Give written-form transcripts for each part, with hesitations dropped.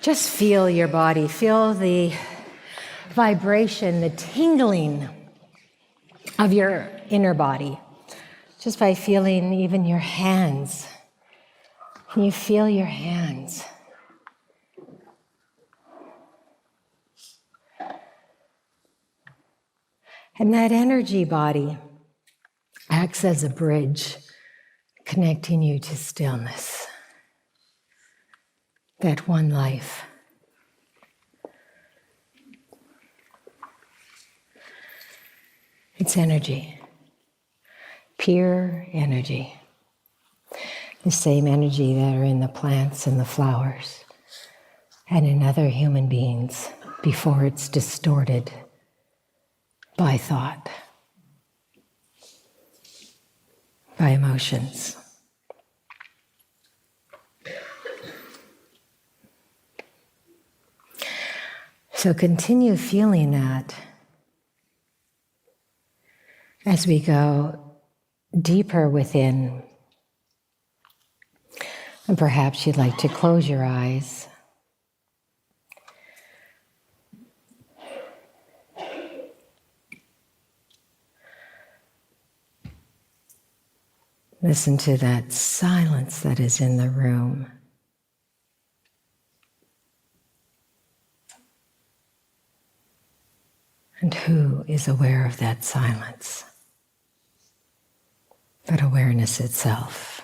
Just feel your body. Feel the vibration, the tingling of your inner body. Just by feeling even your hands. Can you feel your hands? And that energy body acts as a bridge, connecting you to stillness. That one life. It's energy. Pure energy. The same energy that are in the plants and the flowers and in other human beings before it's distorted by thought, by emotions. So continue feeling that as we go deeper within. And perhaps you'd like to close your eyes. Listen to that silence that is in the room. And who is aware of that silence? But awareness itself.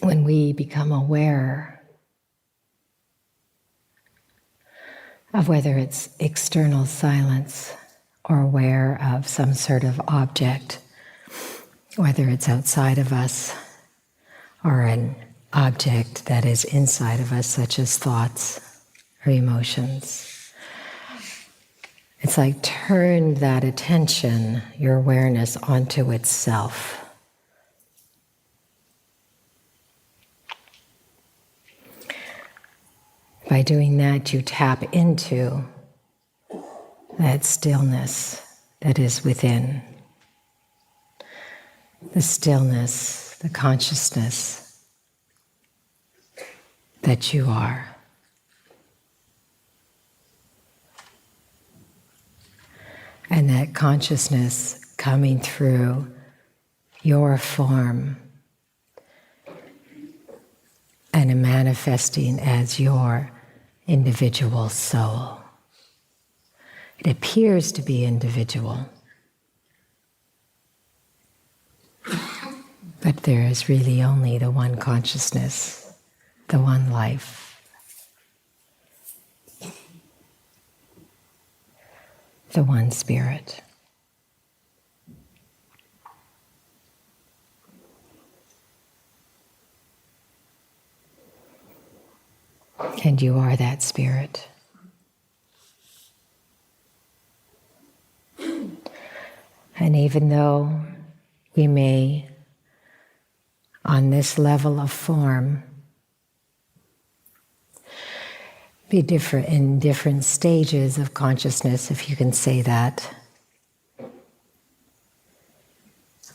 When we become aware of whether it's external silence or aware of some sort of object, whether it's outside of us or an object that is inside of us, such as thoughts or emotions, it's like turn that attention, your awareness, onto itself. By doing that, you tap into that stillness that is within. The stillness, the consciousness that you are. And that consciousness coming through your form and manifesting as your individual soul. It appears to be individual, but there is really only the one consciousness, the one life, the one spirit. And you are that spirit. And even though we may, on this level of form, be different in different stages of consciousness, if you can say that.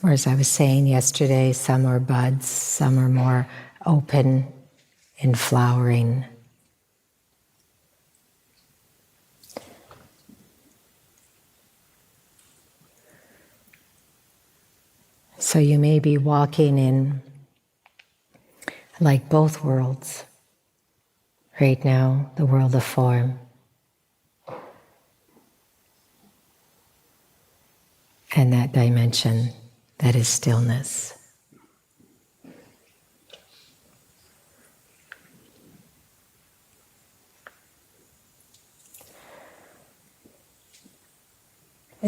Or as I was saying yesterday, some are buds, some are more open and flowering. So you may be walking in like both worlds right now, the world of form and that dimension that is stillness.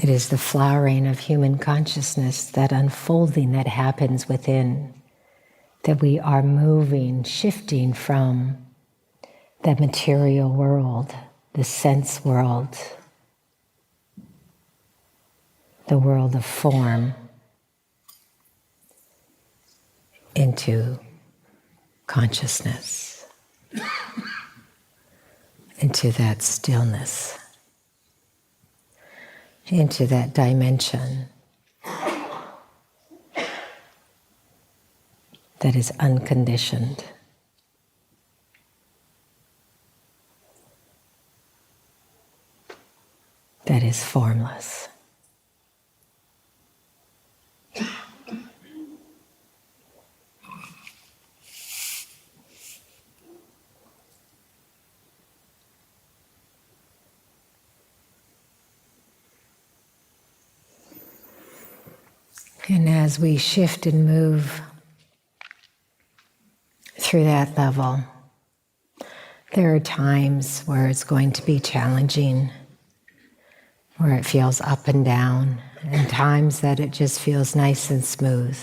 It is the flowering of human consciousness, that unfolding that happens within, that we are moving, shifting from the material world, the sense world, the world of form, into consciousness, into that stillness, into that dimension that is unconditioned. That is formless. And as we shift and move through that level, there are times where it's going to be challenging, where it feels up and down, and times that it just feels nice and smooth.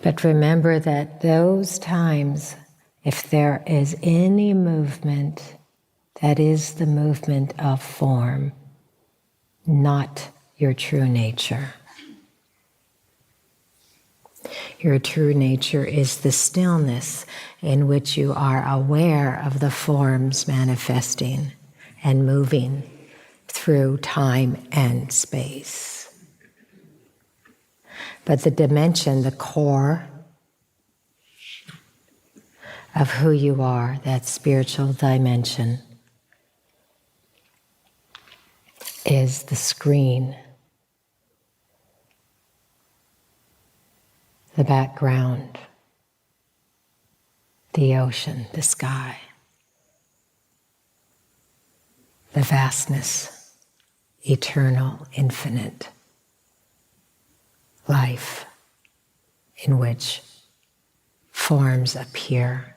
But remember that those times, if there is any movement, that is the movement of form, not your true nature. Your true nature is the stillness in which you are aware of the forms manifesting and moving through time and space. But the dimension, the core of who you are, that spiritual dimension, is the screen, the background, the ocean, the sky, the vastness, eternal, infinite life in which forms appear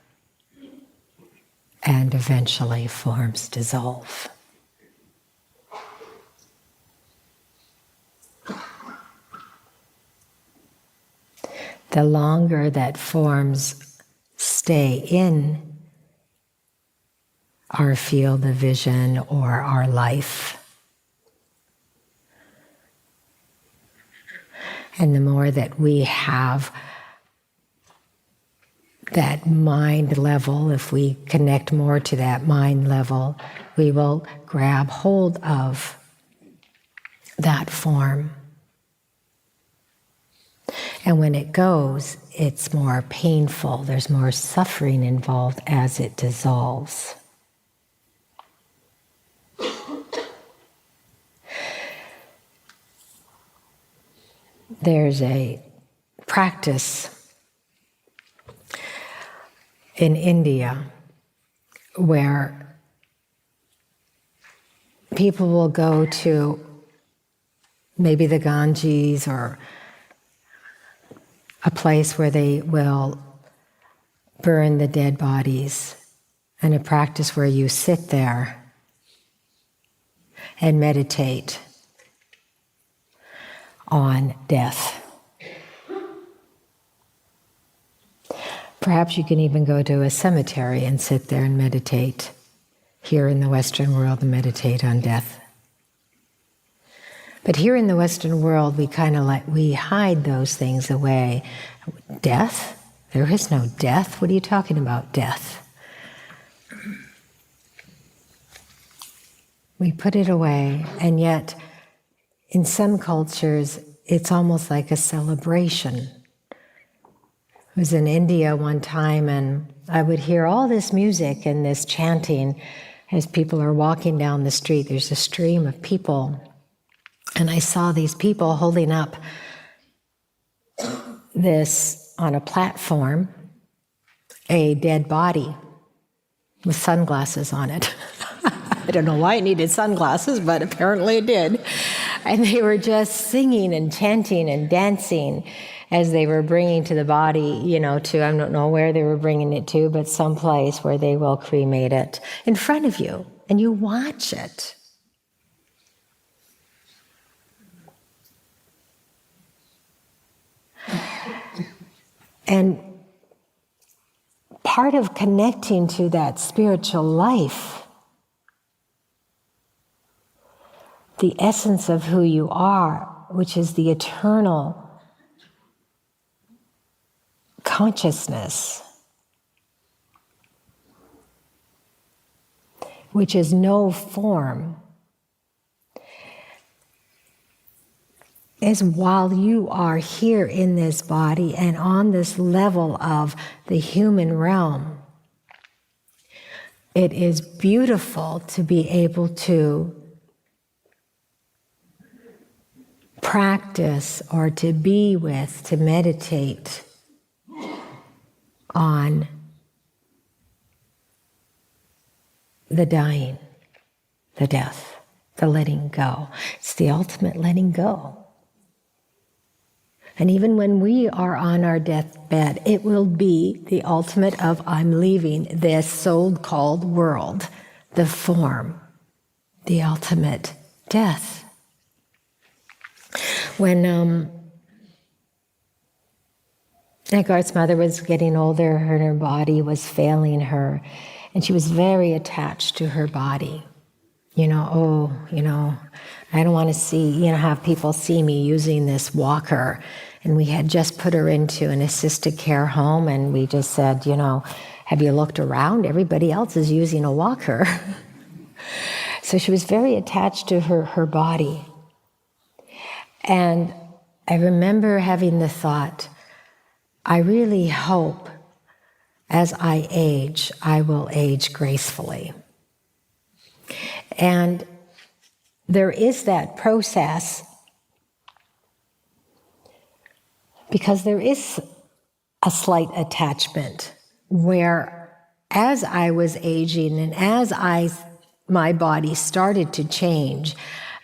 and eventually forms dissolve. The longer that forms stay in our field of vision or our life, and the more that we have that mind level, if we connect more to that mind level, we will grab hold of that form. And when it goes, it's more painful. There's more suffering involved as it dissolves. There's a practice in India where people will go to maybe the Ganges or a place where they will burn the dead bodies, and a practice where you sit there and meditate on death. Perhaps you can even go to a cemetery and sit there and meditate. Here in the Western world, and meditate on death. But here in the Western world, we hide those things away. Death? There is no death. What are you talking about, death? We put it away, and yet in some cultures, it's almost like a celebration. I was in India one time, and I would hear all this music and this chanting as people are walking down the street. There's a stream of people. And I saw these people holding up this, on a platform, a dead body with sunglasses on it. I don't know why it needed sunglasses, but apparently it did. And they were just singing and chanting and dancing as they were bringing to the body, to, I don't know where they were bringing it to, but someplace where they will cremate it in front of you, and you watch it. And part of connecting to that spiritual life, the essence of who you are, which is the eternal consciousness, which is no form, is while you are here in this body and on this level of the human realm, it is beautiful to be able to practice or to be with, to meditate on the dying, the death, the letting go. It's the ultimate letting go. And even when we are on our deathbed, it will be the ultimate of I'm leaving this so-called world, the form, the ultimate death. When Eckhart's mother was getting older, her body was failing her, and she was very attached to her body. I don't want to have people see me using this walker. And we had just put her into an assisted care home, and we just said, have you looked around? Everybody else is using a walker. So she was very attached to her body. And I remember having the thought, I really hope as I age, I will age gracefully. And there is that process because there is a slight attachment where as I was aging and as my body started to change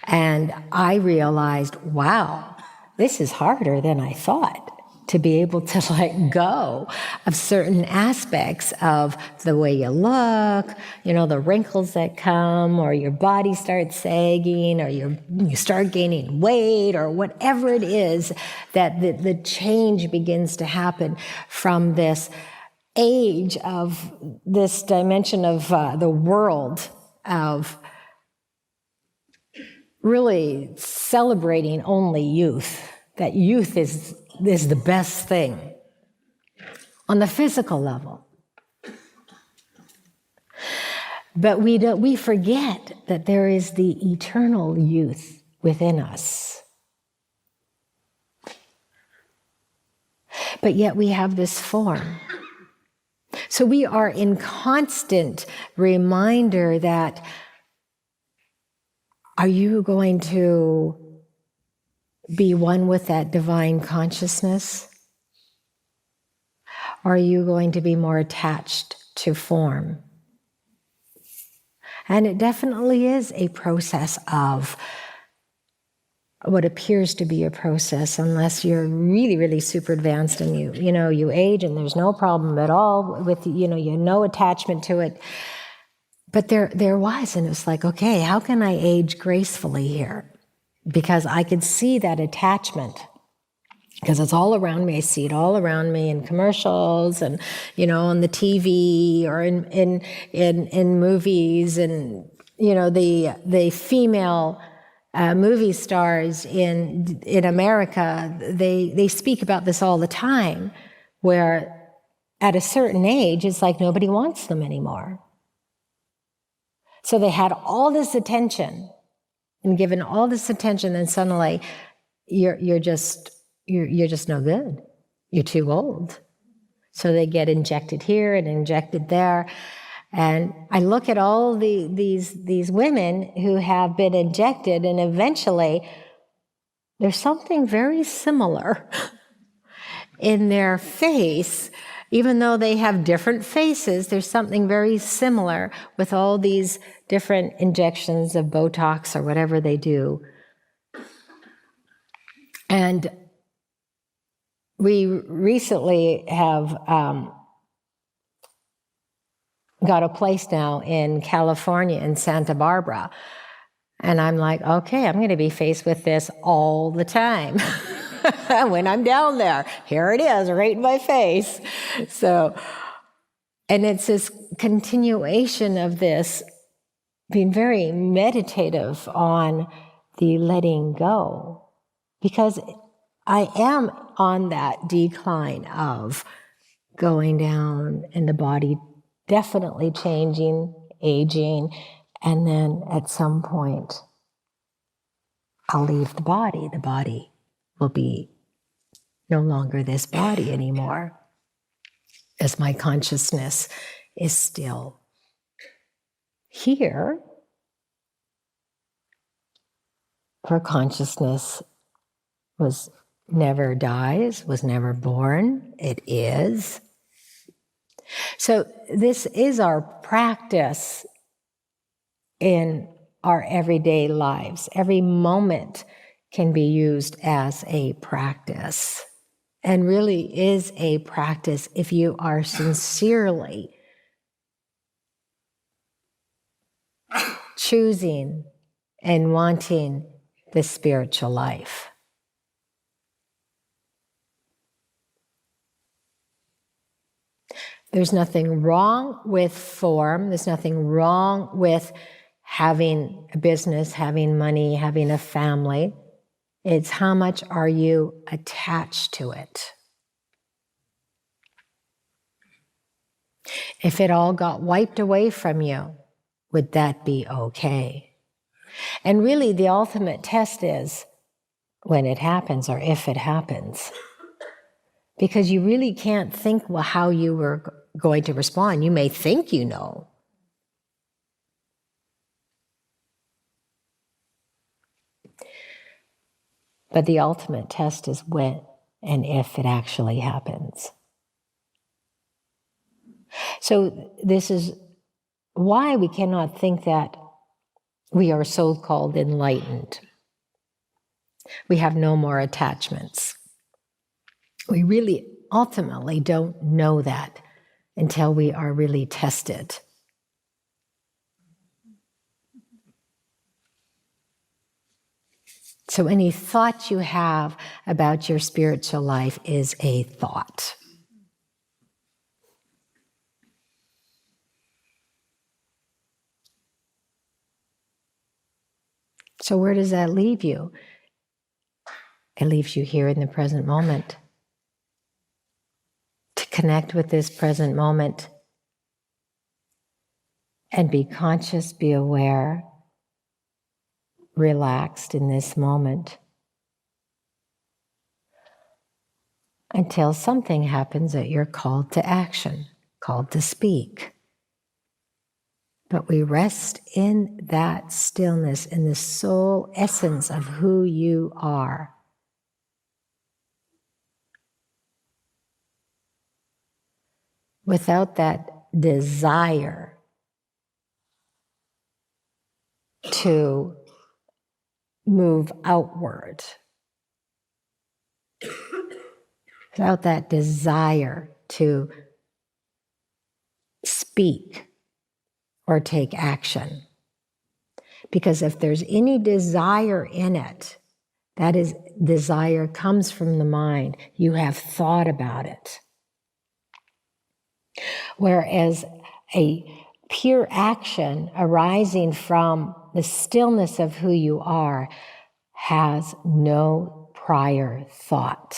and I realized, wow, this is harder than I thought, to be able to let go of certain aspects of the way you look, the wrinkles that come, or your body starts sagging, or you start gaining weight, or whatever it is, that the change begins to happen from this age of this dimension of the world of really celebrating only youth, that youth is the best thing on the physical level. But we forget that there is the eternal youth within us. But yet we have this form. So we are in constant reminder that, are you going to be one with that divine consciousness? Or are you going to be more attached to form? And it definitely is a process of what appears to be a process, unless you're really, really super advanced and you age and there's no problem at all with, you no attachment to it. But there was, and it was like, okay, how can I age gracefully here? Because I could see that attachment, because it's all around me. I see it all around me in commercials and, on the TV or in movies, and, the female movie stars in America, they speak about this all the time, where at a certain age, it's like nobody wants them anymore. So they had all this attention and given all this attention, then suddenly you're just no good. You're too old. So they get injected here and injected there. And I look at all these women who have been injected, and eventually there's something very similar in their face. Even though they have different faces, there's something very similar with all these different injections of Botox or whatever they do. And we recently have got a place now in California, in Santa Barbara. And I'm like, okay, I'm going to be faced with this all the time. when I'm down there. Here it is, right in my face. So, and it's this continuation of this, being very meditative on the letting go, because I am on that decline of going down and the body definitely changing, aging, and then at some point I'll leave the body. The body will be no longer this body anymore, as my consciousness is still here. For consciousness was never dies, was never born, it is. So this is our practice in our everyday lives. Every moment can be used as a practice, and really is a practice if you are sincerely choosing and wanting the spiritual life. There's nothing wrong with form. There's nothing wrong with having a business, having money, having a family. It's how much are you attached to it. If it all got wiped away from you, would that be okay? And really the ultimate test is when it happens or if it happens. Because you really can't think how you were going to respond. You may think you know. But the ultimate test is when and if it actually happens. So this is why we cannot think that we are so-called enlightened. We have no more attachments. We really ultimately don't know that until we are really tested. So any thought you have about your spiritual life is a thought. So where does that leave you? It leaves you here in the present moment. To connect with this present moment and be conscious, be aware, relaxed in this moment until something happens that you're called to action, called to speak. But we rest in that stillness, in the soul essence of who you are. Without that desire to move outward, without that desire to speak or take action. Because if there's any desire in it, that is, desire comes from the mind. You have thought about it. Whereas a pure action arising from the stillness of who you are has no prior thought.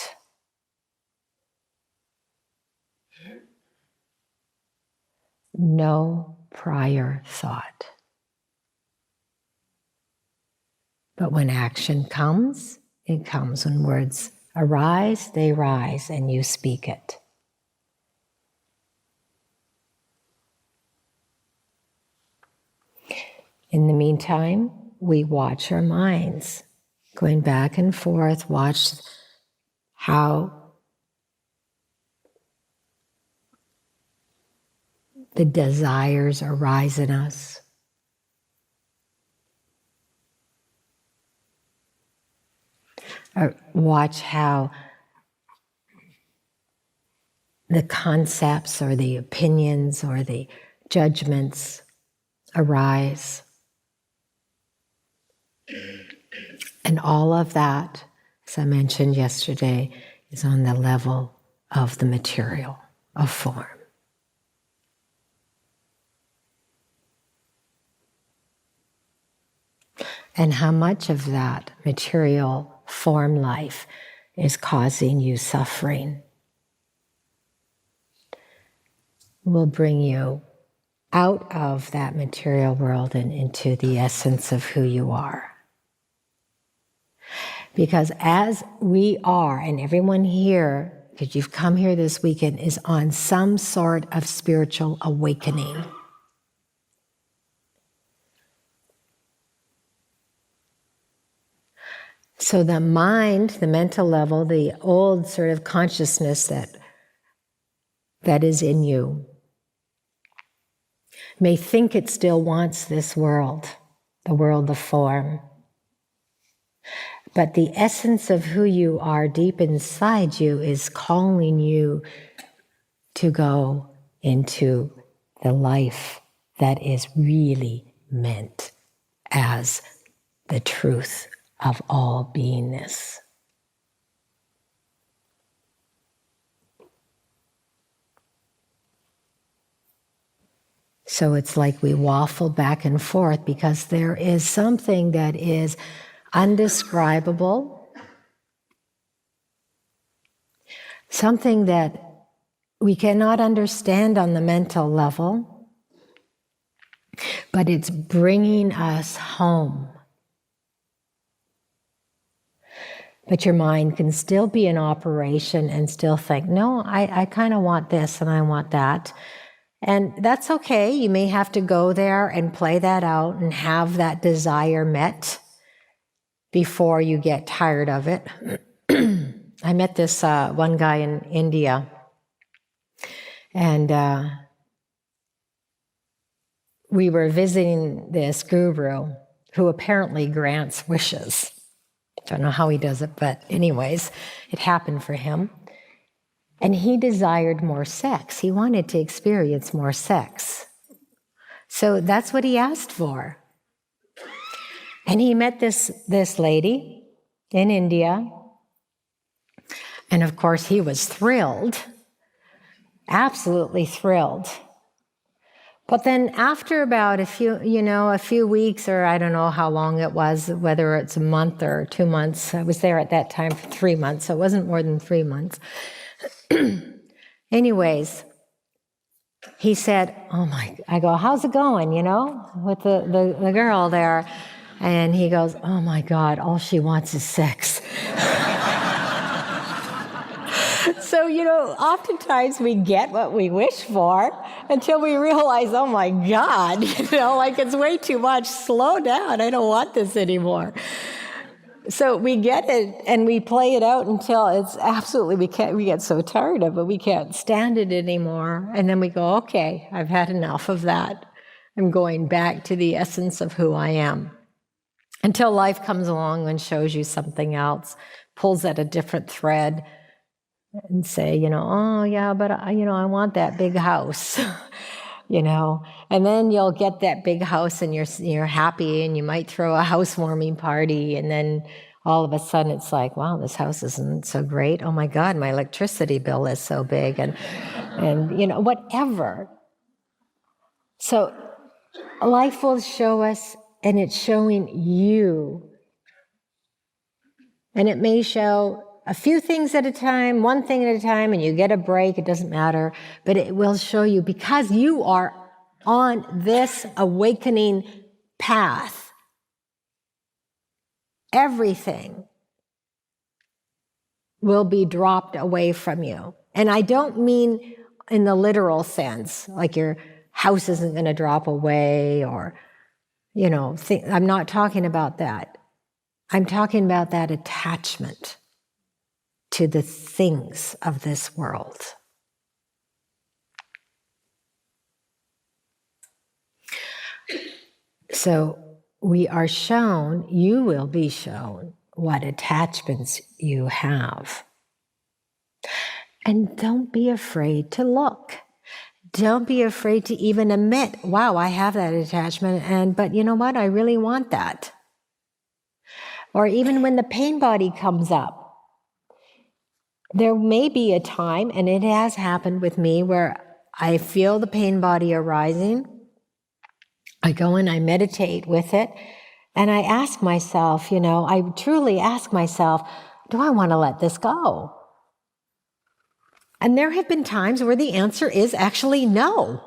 No prior thought. But when action comes, it comes. When words arise, they rise, and you speak it. In the meantime, we watch our minds, going back and forth, watch how the desires arise in us. Or watch how the concepts or the opinions or the judgments arise. And all of that as I mentioned yesterday, is on the level of the material, of form. And how much of that material form life is causing you suffering will bring you out of that material world and into the essence of who you are. Because as we are, and everyone here, because you've come here this weekend, is on some sort of spiritual awakening. So the mind, the mental level, the old sort of consciousness that is in you may think it still wants this world, the world of form. But the essence of who you are deep inside you is calling you to go into the life that is really meant as the truth of all beingness. So it's like we waffle back and forth because there is something that is undescribable, something that we cannot understand on the mental level, but it's bringing us home. But your mind can still be in operation and still think, no, I kind of want this and I want that. And that's okay. You may have to go there and play that out and have that desire met before you get tired of it. I met this one guy in India, and we were visiting this guru who apparently grants wishes. Don't know how he does it, but anyways, it happened for him. And he desired more sex. He wanted to experience more sex. So that's what he asked for. And he met this lady in India. And of course, he was thrilled, absolutely thrilled. But then after about a few weeks, or I don't know how long it was, whether it's a month or 2 months, I was there at that time for 3 months, so it wasn't more than 3 months. Anyways, he said, I go, how's it going, with the girl there? And he goes, oh my God, all she wants is sex. So, oftentimes we get what we wish for until we realize, oh my God, like it's way too much. Slow down. I don't want this anymore. So we get it and we play it out until it's absolutely, we get so tired of it, we can't stand it anymore. And then we go, okay, I've had enough of that. I'm going back to the essence of who I am. Until life comes along and shows you something else, pulls at a different thread and say, oh yeah, but I want that big house. And then you'll get that big house and you're happy and you might throw a housewarming party, and then all of a sudden it's like, wow, this house isn't so great. Oh my God, my electricity bill is so big, and whatever. So life will show us, and it's showing you. And it may show a few things at a time, one thing at a time, and you get a break, it doesn't matter, but it will show you, because you are on this awakening path, everything will be dropped away from you. And I don't mean in the literal sense, like your house isn't going to drop away, or, I'm not talking about that. I'm talking about that attachment to the things of this world. So we are shown, you will be shown what attachments you have. And don't be afraid to look. Don't be afraid to even admit, wow, I have that attachment, but you know what? I really want that. Or even when the pain body comes up, there may be a time, and it has happened with me, where I feel the pain body arising. I go and I meditate with it, and I ask myself, I truly ask myself, do I want to let this go? And there have been times where the answer is actually no.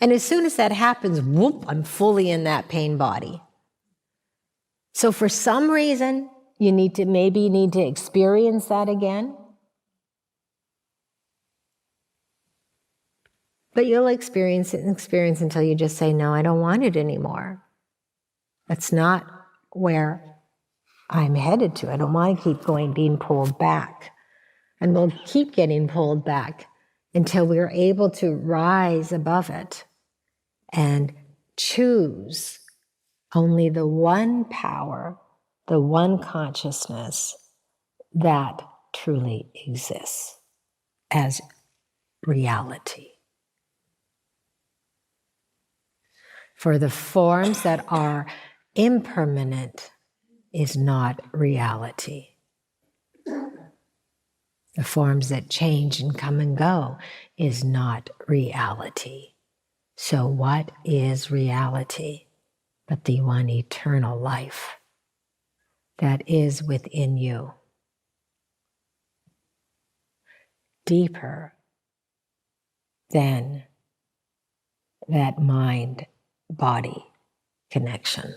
And as soon as that happens, whoop, I'm fully in that pain body. So for some reason, you need to experience that again. But you'll experience it until you just say, no, I don't want it anymore. That's not where I'm headed to. I don't want to keep being pulled back. And we'll keep getting pulled back until we're able to rise above it and choose only the one power, the one consciousness that truly exists as reality. For the forms that are impermanent is not reality. The forms that change and come and go is not reality. So what is reality but the one eternal life that is within you? Deeper than that mind-body connection.